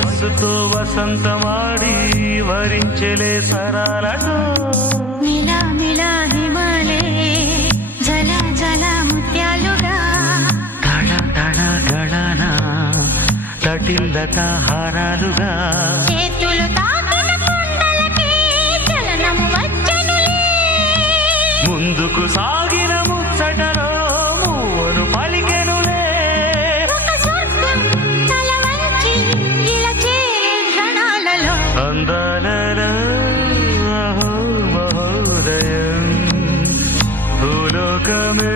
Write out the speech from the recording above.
వయస్సుతో వసంతమాడి వరించెలే సరాలటో మిలా మిలా హిమాలే జల జల ముత్యాలుగా తళ తళ గళన తటిల్లత హారాలుగా చేతులు తాకిన కుండలకి చలనం వచ్చనులే ముందుకు సాగిన ముచ్చటలో మూవను పలికెనులే ఒక స్వర్గం తల వంచి ఇలా చేరే క్షణాలలో అందాలలో అహో మహోదయం భూలోకమే